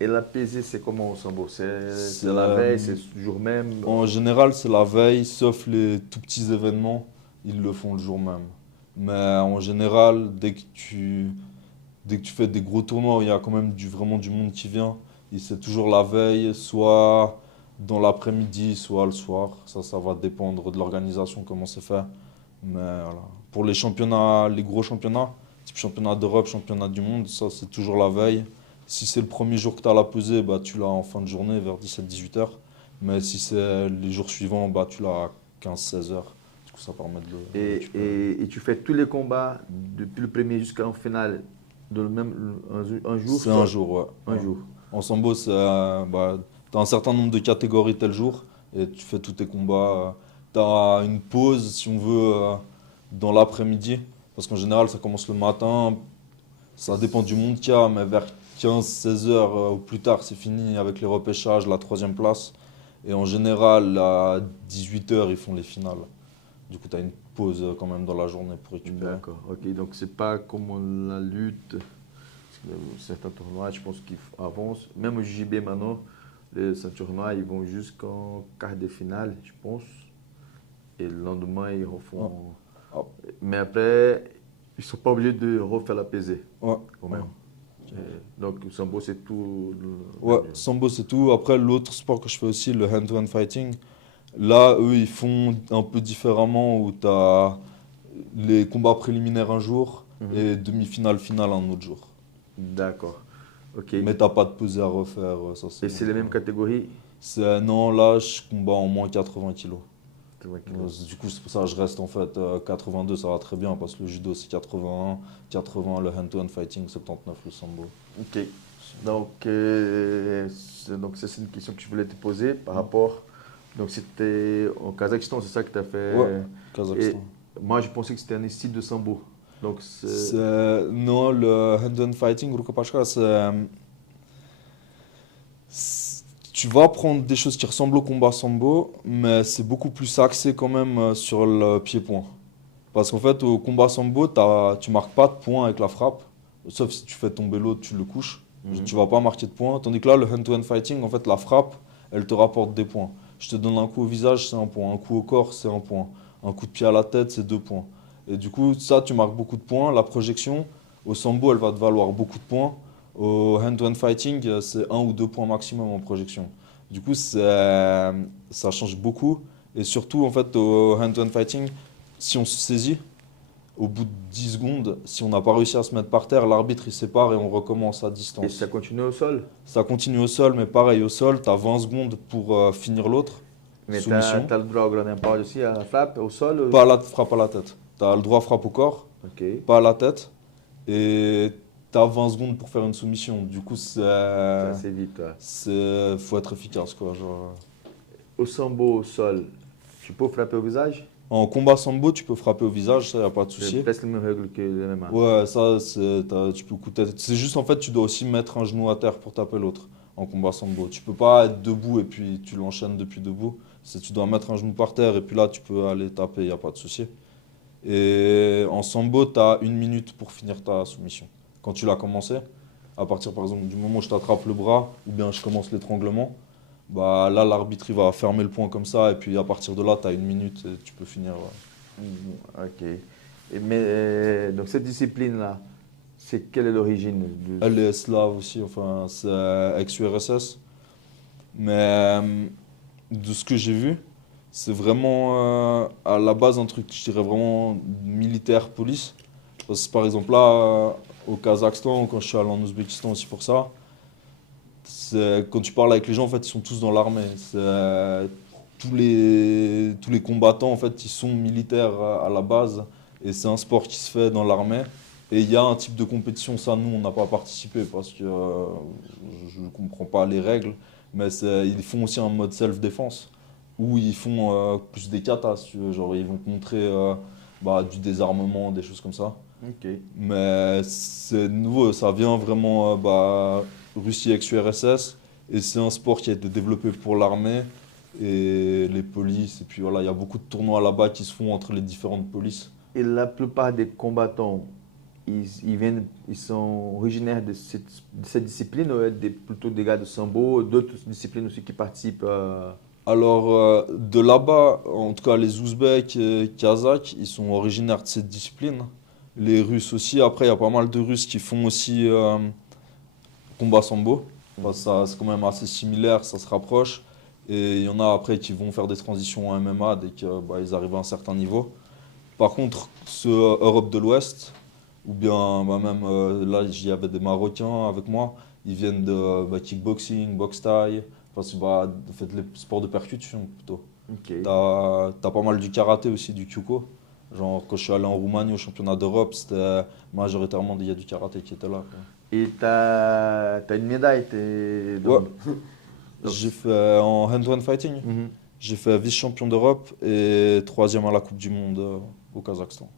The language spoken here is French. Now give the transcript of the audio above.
Et la pesée, c'est comment au sambo? C'est C'est, la veille, c'est le jour même? en général, c'est la veille, sauf les tout petits événements, ils le font le jour même. Mais en général, dès que tu fais des gros tournois où il y a quand même vraiment du monde qui vient, et c'est toujours la veille, soit dans l'après-midi, soit le soir. Ça va dépendre de l'organisation, comment c'est fait. Mais voilà. Pour les championnats, les gros championnats, type championnat d'Europe, championnat du monde, ça c'est toujours la veille. Si c'est le premier jour que tu as la pesée, bah, tu l'as en fin de journée vers 17-18 heures. Mais si c'est les jours suivants, bah, tu l'as à 15-16 heures. Du coup, ça permet de le récupérer. Et tu fais tous les combats depuis le premier jusqu'en finale dans le même un jour C'est un seul? jour, ouais. Un Ouais. jour. En sambo, c'est, bah, t'as un certain nombre de catégories tel jour et tu fais tous tes combats. T'as une pause, si on veut, dans l'après-midi. Parce qu'en général, ça commence le matin. Ça dépend du monde qu'il y a, mais vers 15-16 heures au plus tard, c'est fini avec les repêchages, la troisième place. Et en général, à 18 heures, ils font les finales. Du coup, tu as une pause quand même dans la journée pour récupérer. D'accord, ok. Donc c'est pas comme la lutte. Parce que certains tournois, je pense qu'ils avancent. Même au JB maintenant, les ceintures noires, ils vont jusqu'en quart de finale, je pense. Et le lendemain, ils Ouais. refont. Ah, Mais après, ils sont pas obligés de refaire la pesée, ouais, quand ouais. même. Donc, le sambo, c'est tout le Ouais, même. sambo c'est tout. Après, l'autre sport que je fais aussi, le hand-to-hand fighting, là, eux, ils font un peu différemment où tu as les combats préliminaires un jour Mhm. et demi-finale, finale un autre jour. D'accord. Ok. Mais t'as pas de pesée à refaire, ça c'est Et bon. c'est les mêmes catégories? Non, là, je combats en moins 80 kilos. 80 kilos. Du coup, c'est pour ça que je reste en fait 82, ça va très bien parce que le judo c'est 81, 80 le hand-to-hand fighting, 79 le sambo. Ok. Donc ça, c'est une question que je voulais te poser par Mm. rapport. Donc, c'était au Kazakhstan, c'est ça que tu as Ouais, fait. Et Kazakhstan. moi, je pensais que c'était un style de sambo. Donc, c'est. Non, le hand-on fighting, Rukapashka, tu vas prendre des choses qui ressemblent au combat sambo, mais c'est beaucoup plus axé quand même sur le pied-point. Parce qu'en fait, au combat sambo, tu marques pas de points avec la frappe, sauf si tu fais tomber l'autre, tu le couches. Mhm. Tu vas pas marquer de points. Tandis que là, le hand-to-hand fighting, en fait, la frappe, elle te rapporte des points. Je te donne un coup au visage, c'est un point. Un coup au corps, c'est un point. Un coup de pied à la tête, c'est 2 points. Et du coup, ça, tu marques beaucoup de points. La projection, au sambo, elle va te valoir beaucoup de points. Au hand-to-hand fighting, c'est 1 ou 2 points maximum en projection. Du coup, ça change beaucoup. Et surtout, en fait, au hand-to-hand fighting, si on se saisit, au bout de 10 secondes, si on n'a pas réussi à se mettre par terre, l'arbitre il sépare et on recommence à Et ça distance. continue au sol. Ça continue au sol, mais pareil, au sol, tu as 20 secondes pour finir l'autre. Mais tu as, Soumission. le droit au grand impact aussi à la frappe au sol. Pas la frappe à la tête. Tu as le droit à frappe au corps, Ok. pas à la tête. Et tu as 20 secondes pour faire une soumission. Du coup, C'est assez vite. Ouais. faut être efficace, quoi. Au sambo, au sol, tu peux frapper au visage. En combat sambo, tu peux frapper au visage, ça, y a pas de C'est souci. presque les mêmes règles que le MMA. Ouais, ça, tu peux coûter. C'est juste en fait, tu dois aussi mettre un genou à terre pour taper l'autre en combat sambo. Tu peux pas être debout et puis tu l'enchaînes depuis debout. Tu dois mettre un genou par terre et puis là, tu peux aller taper, il n'y a pas de souci. Et en sambo, tu as 1 minute pour finir ta soumission. Quand tu l'as commencé, à partir par exemple du moment où je t'attrape le bras ou bien je commence l'étranglement, bah là, l'arbitre il va fermer le point comme ça et puis à partir de là, tu as 1 minute et tu peux finir. Mhm. Ok. Donc cette discipline-là, c'est quelle est l'origine de. Elle est slave aussi, enfin, c'est ex-URSS. Mais de ce que j'ai vu, c'est vraiment à la base un truc, je dirais vraiment militaire, police. Parce que par exemple là, au Kazakhstan, quand je suis allé en Ouzbékistan aussi pour ça, quand tu parles avec les gens, en fait, ils sont tous dans l'armée. Tous les combattants, en fait, ils sont militaires à la base. Et c'est un sport qui se fait dans l'armée. Et il y a un type de compétition, ça, nous, on n'a pas participé parce que je ne comprends pas les règles. Mais ils font aussi un mode self-défense où ils font plus des katas, si tu veux. Genre, ils vont te montrer du désarmement, des choses comme ça. Ok. Mais c'est nouveau, ça vient vraiment Russie ex-URSS et c'est un sport qui a été développé pour l'armée et les polices. Et puis voilà, il y a beaucoup de tournois là-bas qui se font entre les différentes polices. Et la plupart des combattants, ils sont originaires de cette discipline ou plutôt des gars de sambo, d'autres disciplines aussi qui participent Alors, de là-bas, en tout cas les Ouzbeks et Kazakhs, ils sont originaires de cette discipline. Les Russes aussi, après, il y a pas mal de Russes qui font aussi combat sambo. Enfin, ça, c'est quand même assez similaire, ça se rapproche. Et il y en a après qui vont faire des transitions en MMA dès qu'ils arrivent à un certain niveau. Par contre, ceux Europe de l'Ouest, ou bien même là, j'y avais des Marocains avec moi, ils viennent de kickboxing, boxe thaï, enfin, en fait, les sports de percussion plutôt. Ok. T'as pas mal du karaté aussi, du kyuko. Genre, quand je suis allé en Roumanie au championnat d'Europe, c'était majoritairement il y a du karaté qui était là, quoi. Et t'as une médaille, Ouais, donc- j'ai fait en hand-to-hand fighting. Mhm. J'ai fait vice-champion d'Europe et troisième à la Coupe du Monde au Kazakhstan.